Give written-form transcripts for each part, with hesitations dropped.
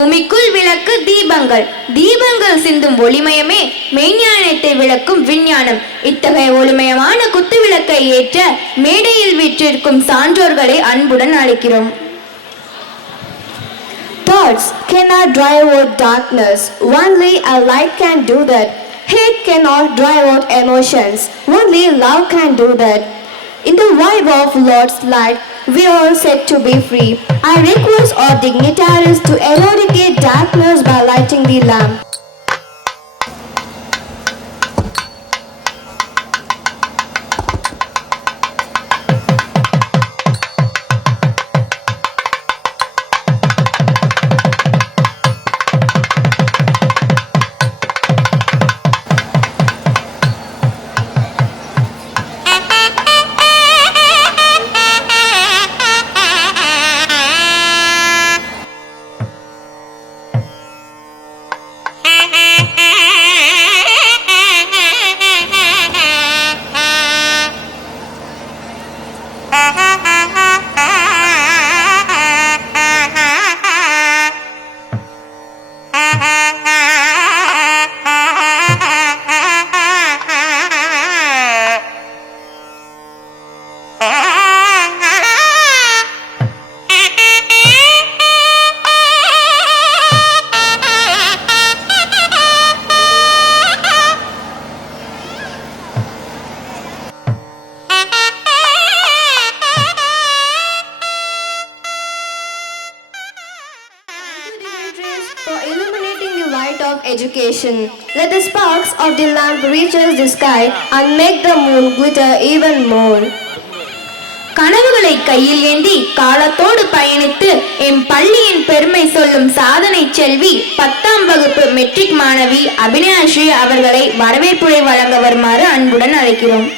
பூமிக்குள் விளக்கு தீபங்கள். தீபங்கள் சிந்தும் ஒளிமயமே மெய்ஞானத்தை விளக்கும் விஞ்ஞானம். இத்தகைய ஒளிமயமான குத்து விளக்கை ஏற்ற மேடையில் வீற்றிருக்கும் சான்றோர்களை அன்புடன் அழைக்கிறோம். Thoughts cannot drive out darkness. Only a light can do that. Hate cannot drive out emotions. Only love can do that. In the vibe of Lord's light, we are set to be free. I request our dignitaries to eradicate darkness by lighting the lamp. For illuminating the light of education, let the sparks of the lamp reach the sky and make the moon glitter even more. கனவுகளை கையில் ஏந்தி காலத்தோடு பயணித்து M பள்ளியின் பெருமை சொல்லும் சாதனை செல்வி 10ஆம் வகுப்பு மெட்ரிக் மாணவி அபிநயாஸ்ரீ அவர்களை வரவேற்புரை வழங்க வருமாறு அன்புடன் அழைக்கிறோம்.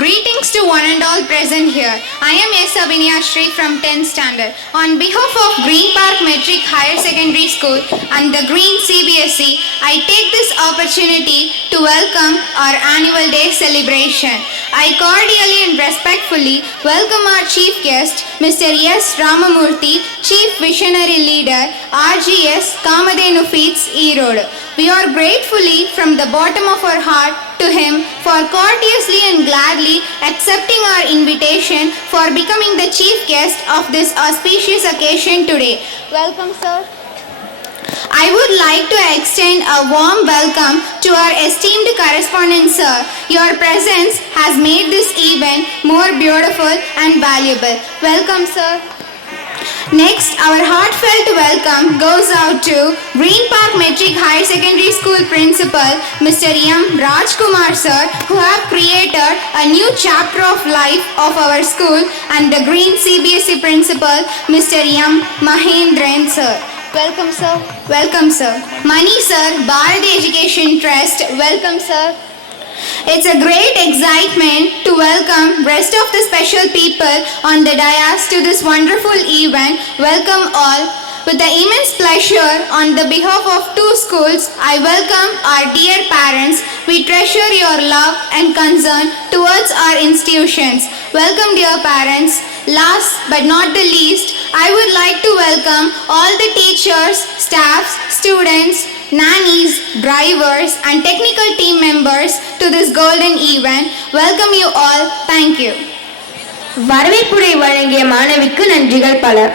Greetings to one and all present here. I am S. Abhinayashree from 10th standard. On behalf of Green Park Metric Higher Secondary School and the Green CBSE, I take this opportunity to welcome our annual day celebration. I cordially and respectfully welcome our chief guest, Mr. S. Ramamurthy, Chief Visionary Leader, RGS Kamadhenu Feeds, Erode. We are gratefully from the bottom of our heart to him for courteously and gladly accepting our invitation for becoming the chief guest of this auspicious occasion today. Welcome, sir. I would like to extend a warm welcome to our esteemed correspondent, sir. Your presence has made this event more beautiful and valuable. Welcome, sir. Next, our heartfelt welcome goes out to Green Park Metric Higher Secondary School Principal, Mr. M. Rajkumar sir, who have created a new chapter of life of our school, and the Green CBSE Principal, Mr. M. Mahendran sir. Welcome, sir. Welcome, sir. Mani sir, Bharati Education Trust. Welcome, sir. It's a great excitement to welcome rest of the special people on the dais to this wonderful event. Welcome all. With the immense pleasure on the behalf of two schools, I welcome our dear parents. We treasure your love and concern towards our institutions. Welcome, dear parents. Last but not the least, I would like to welcome all the teachers, staffs, students, nannies, drivers and technical team members to this golden event. Welcome you all. Thank you. வரவேற்புரை வழங்கிய மாணவிக்கு நன்றிகள் பல.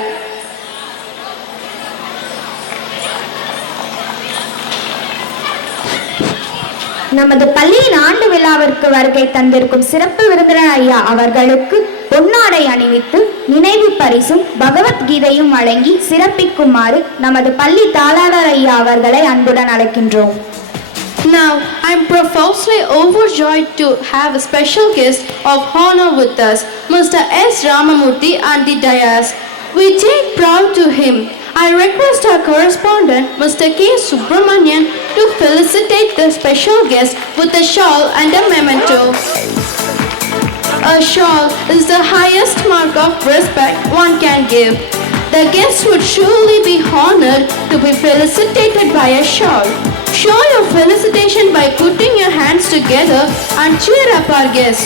நமது பள்ளியின் ஆண்டு விழாவிற்கு வருகை தந்திருக்கும் சிறப்பு விருந்தினர் ஐயா அவர்களுக்கு பொன்னாடை அணிவித்து நினைவு பரிசும் பகவத்கீதையும் வழங்கி சிறப்பிக்குமாறு நமது பள்ளி தாளாளர் ஐயா அவர்களை அன்புடன் அழைக்கின்றோம். Now, I am profusely overjoyed to have a special guest of honor with us, Mr. S. Ramamurthy and the dais. We take proud to him. I request our correspondent, Mr. K. Subramanian, to felicitate the special guest with a shawl and a memento. A shawl is the highest mark of respect one can give. The guest would surely be honored to be felicitated by a shawl. Show your felicitation by putting your hands together and cheer up our guest.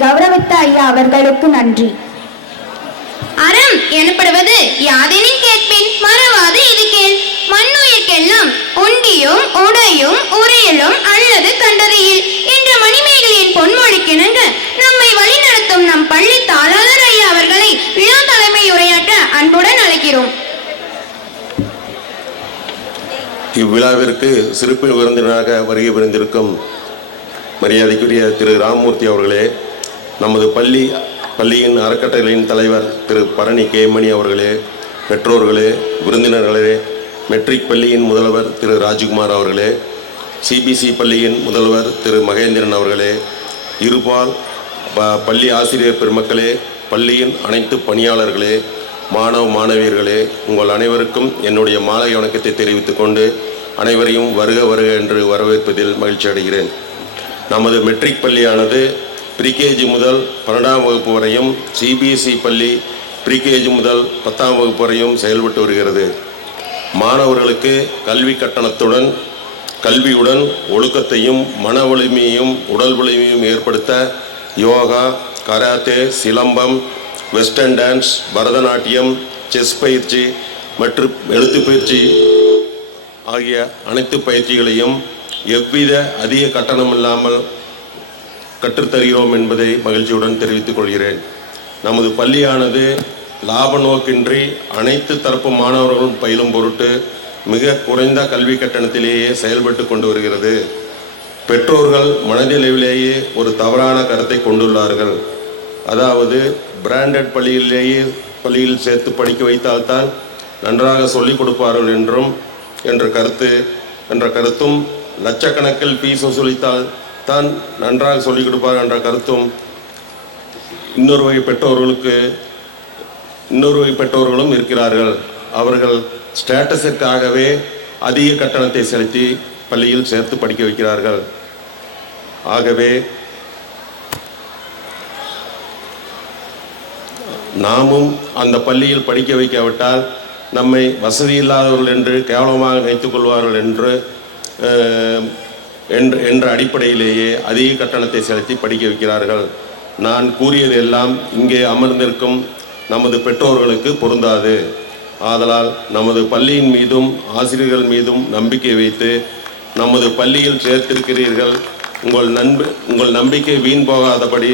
கௌரவித்த ஐயா அவர்களுக்கு நன்றி. அறம் எனப்படுவது யாதெனின் கேட்பின் மறவாது இது கேள். மண்ணுயிர்க்கெல்லாம் உண்டியும் உடையும் உரையலும் அல்லது கண்டறியில் என்ற மணிமேகலையின் பொன்மொழிக்கிணங்க நம்மை வழிநடத்தும் நம் பள்ளி தாளாளர் ஐயா அவர்களை விழா தலைமை உரையாற்ற அன்புடன் அழைக்கிறோம். இவ்விழாவிற்கு சிறப்பு விருந்தினராக வருகை புரிந்திருக்கும் மரியாதைக்குரிய திரு ராமமூர்த்தி அவர்களே, நமது பள்ளியின் அறக்கட்டளையின் தலைவர் திரு பரணி கே மணி அவர்களே, பெற்றோர்களே, விருந்தினர்களே, மெட்ரிக் பள்ளியின் முதல்வர் திரு ராஜ்குமார் அவர்களே, சிபிசி பள்ளியின் முதல்வர் திரு மகேந்திரன் அவர்களே, இருபால் பள்ளி ஆசிரியர் பெருமக்களே, பள்ளியின் அனைத்து பணியாளர்களே, மாணவ மாணவியர்களே, உங்கள் அனைவருக்கும் என்னுடைய மாலை வணக்கத்தை தெரிவித்துக் கொண்டு அனைவரையும் வருக வருக என்று வரவேற்பதில் மகிழ்ச்சி அடைகிறேன். நமது மெட்ரிக் பள்ளியானது ப்ரீகேஜி முதல் 12ஆம் வகுப்பு வரையும், சிபிஎஸ்இ பள்ளி ப்ரீகேஜி முதல் 10ஆம் வகுப்பு வரையும் செயல்பட்டு வருகிறது. மாணவர்களுக்கு கல்வி கட்டணத்துடன் கல்வியுடன் ஒழுக்கத்தையும் மன வலிமையையும் உடல் வலிமையும் ஏற்படுத்த yoga, karate, silambam, western dance, Bharatanatyam, chess பயிற்சி மற்றும் எழுத்து பயிற்சி ஆகிய அனைத்து பயிற்சிகளையும் எவ்வித அதிக கட்டணம் இல்லாமல் கற்றுத்தருகிறோம் என்பதை மகிழ்ச்சியுடன் தெரிவித்துக் கொள்கிறேன். நமது பள்ளியானது லாப நோக்கின்றி அனைத்து தரப்பு மாணவர்களும் பயிலும் பொருட்டு மிக குறைந்த கல்வி கட்டணத்திலேயே செயல்பட்டு கொண்டு வருகிறது. பெற்றோர்கள் மனதளவிலேயே ஒரு தவறான கருத்தை கொண்டுள்ளார்கள். அதாவது பிராண்டட் பள்ளியில் சேர்த்து படிக்க வைத்தால்தான் நன்றாக சொல்லிக் கொடுப்பார்கள் என்ற கருத்தும், லட்சக்கணக்கில் ஃபீஸ் வசூலித்தால் தான் நன்றாக சொல்லிக் கொடுப்பார்கள் என்ற கருத்தும் இன்னொரு வகை பெற்றோர்களும் இருக்கிறார்கள். அவர்கள் ஸ்டேட்டஸிற்காகவே அதிக கட்டணத்தை செலுத்தி பள்ளியில் சேர்த்து படிக்க வைக்கிறார்கள். ஆகவே நாமும் அந்த பள்ளியில் படிக்க வைக்காவிட்டால் நம்மை வசதி இல்லாதவர்கள் என்று கேவலமாக நினைத்துக் கொள்வார்கள் என்ற அடிப்படையிலேயே அதிக கட்டணத்தை செலுத்தி படிக்க வைக்கிறார்கள். நான் கூறியது எல்லாம் இங்கே அமர்ந்திருக்கும் நமது பெற்றோர்களுக்கு பொருந்தாது. ஆதலால் நமது பள்ளியின் மீதும் ஆசிரியர்கள் மீதும் நம்பிக்கை வைத்து நமது பள்ளியில் சேர்த்திருக்கிறீர்கள். உங்கள் நம்பிக்கை வீண் போகாதபடி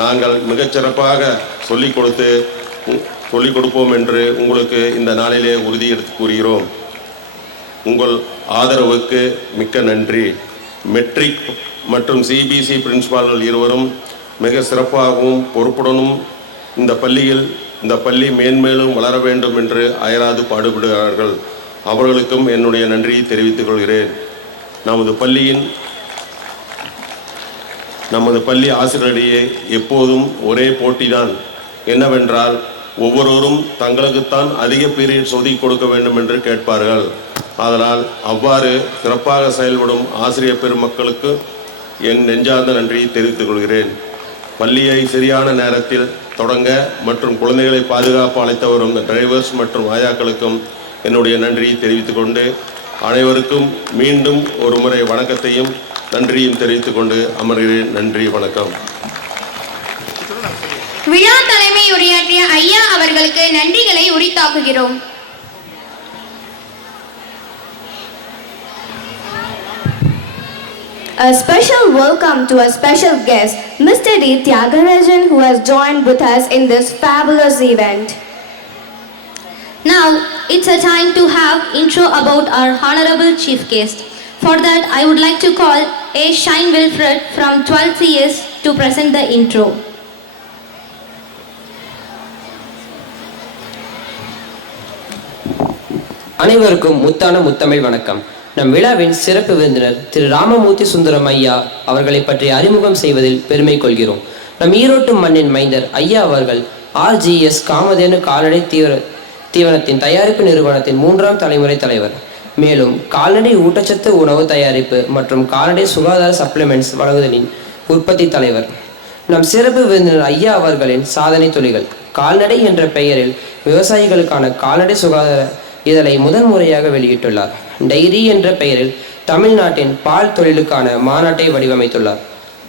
நாங்கள் மிகச்சிறப்பாக சொல்லிக் கொடுப்போம் என்று உங்களுக்கு இந்த நாளிலே உறுதி எடுத்து கூறுகிறோம். உங்கள் ஆதரவுக்கு மிக்க நன்றி. மெட்ரிக் மற்றும் சிபிஎஸ்இ பிரின்சிபால்கள் இருவரும் மிக சிறப்பாகவும் பொறுப்புடனும் இந்த பள்ளி மேன்மேலும் வளர வேண்டும் என்று அயராது பாடுபடுகிறார்கள். அவர்களுக்கும் என்னுடைய நன்றியை தெரிவித்துக் கொள்கிறேன். நமது பள்ளி ஆசிரியரிடையே எப்போதும் ஒரே போட்டிதான். என்னவென்றால், ஒவ்வொருவரும் தங்களுக்குத்தான் அதிக பீரியட் ஒதுக்கி கொடுக்க வேண்டும் என்று கேட்பார்கள். அதனால் அவ்வாறு சிறப்பாக செயல்படும் ஆசிரியர் பெருமக்களுக்கு என் நெஞ்சார்ந்த நன்றியை தெரிவித்துக் கொள்கிறேன். பள்ளியை சரியான நேரத்தில் தொடங்க மற்றும் குழந்தைகளை பாதுகாப்பு அளித்து வரும் டிரைவர்ஸ் மற்றும் ஆயாக்களுக்கும் என்னுடைய நன்றியை தெரிவித்துக் கொண்டு அனைவருக்கும் மீண்டும் ஒரு முறை வணக்கத்தையும் நன்றியும் தெரிவித்துக் கொண்டு அமர்கிறேன். நன்றி, வணக்கம். விழா தலைமை உரையாற்றிய ஐயா அவர்களுக்கு நன்றிகளை உரித்தாக்குகிறோம். A special welcome to a special guest, Mr. D. Tyagarajan, who has joined with us in this fabulous event. Now, it's a time to have intro about our honorable chief guest. For that, I would like to call A. Shine Wilfred from 12th CS to present the intro. அனைவருக்கும் முத்தமிழ் வணக்கம். நம் விழாவின் சிறப்பு விருந்தினர் திரு ராமமூர்த்தி சுந்தரம் ஐயா அவர்களை பற்றி அறிமுகம் செய்வதில் பெருமை கொள்கிறோம். நம் ஈரோட்டு மண்ணின் மைந்தர் ஐயா அவர்கள் RGS காமதேனு கால்நடை தீவனத்தின் தயாரிப்பு நிறுவனத்தின் 3ஆம் தலைமுறை தலைவர். மேலும் கால்நடை ஊட்டச்சத்து உணவு தயாரிப்பு மற்றும் கால்நடை சுகாதார சப்ளிமெண்ட்ஸ் வழங்குதலின் உற்பத்தி தலைவர். நம் சிறப்பு விருந்தினர் ஐயா அவர்களின் சாதனை துளிகள். கால்நடை என்ற பெயரில் விவசாயிகளுக்கான கால்நடை சுகாதார இதழை முதன்முறையாக வெளியிட்டுள்ளார். டைரி என்ற பெயரில் தமிழ்நாட்டின் பால் தொழிலுக்கான மாநாட்டை வடிவமைத்துள்ளார்.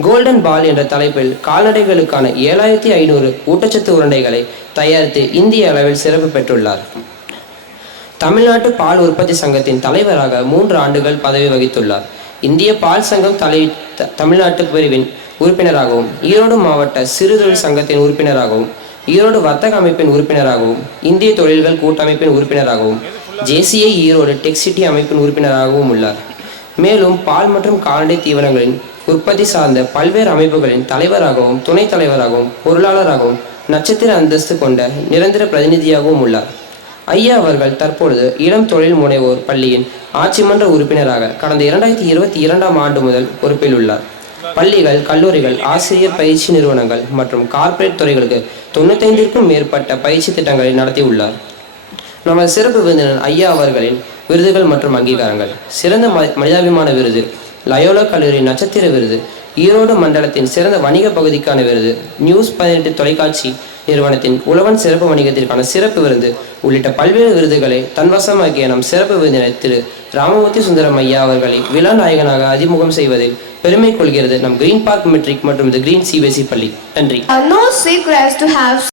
கோல்டன் பால் என்ற தலைப்பில் கால்நடைகளுக்கான 7500 ஊட்டச்சத்து உருண்டைகளை தயாரித்து இந்திய அளவில் சிறப்பு பெற்றுள்ளார். தமிழ்நாட்டு பால் உற்பத்தி சங்கத்தின் தலைவராக 3 ஆண்டுகள் பதவி வகித்துள்ளார். இந்திய பால் சங்கம் தமிழ்நாட்டு பிரிவின் உறுப்பினராகவும், ஈரோடு மாவட்ட சிறு தொழில் சங்கத்தின் உறுப்பினராகவும், ஈரோடு வர்த்தக அமைப்பின் உறுப்பினராகவும், இந்திய தொழில்கள் கூட்டமைப்பின் உறுப்பினராகவும், JCI ஈரோடு டெக் சிட்டி அமைப்பின் உறுப்பினராகவும் உள்ளார். மேலும் பால் மற்றும் கால்நடை தீவனங்களின் உற்பத்தி சார்ந்த பல்வேறு அமைப்புகளின் தலைவராகவும், துணைத் தலைவராகவும், பொருளாளராகவும், நட்சத்திர அந்தஸ்து கொண்ட நிரந்தர பிரதிநிதியாகவும் உள்ளார். ஐயா அவர்கள் தற்பொழுது இளம் தொழில் முனைவோர் பள்ளியின் ஆட்சி மன்ற உறுப்பினராக கடந்த 2022ஆம் ஆண்டு முதல் பொறுப்பில் உள்ளார். பள்ளிகள், கல்லூரிகள், ஆசிரியர் பயிற்சி நிறுவனங்கள் மற்றும் கார்ப்பரேட் துறைகளுக்கு 95க்கும் மேற்பட்ட பயிற்சி திட்டங்களை நடத்தியுள்ளார். நமது சிறப்பு விருந்தினர் ஐயா அவர்களின் விருதுகள் மற்றும் அங்கீகாரங்கள்: சிறந்த மனிதாபிமான விருது, லயோலா கல்லூரி நட்சத்திர விருது, ஈரோடு மண்டலத்தின் சிறந்த வணிக பகுதிக்கான விருது, நியூஸ் 18 தொலைக்காட்சி நிறுவனத்தின் உழவன் சிறப்பு வணிகத்திற்கான சிறப்பு விருது உள்ளிட்ட பல்வேறு விருதுகளை தன்வசமாக்கிய நம் சிறப்பு விருந்தினர் திரு ராமமூர்த்தி சுந்தரம் ஐயா அவர்களை விழா நாயகனாக அறிமுகம் செய்வதில் பெருமை கொள்கிறது நம் கிரீன் பார்க் மெட்ரிக் மற்றும் தி கிரீன் CBSE பள்ளி. நன்றி. No secrets to have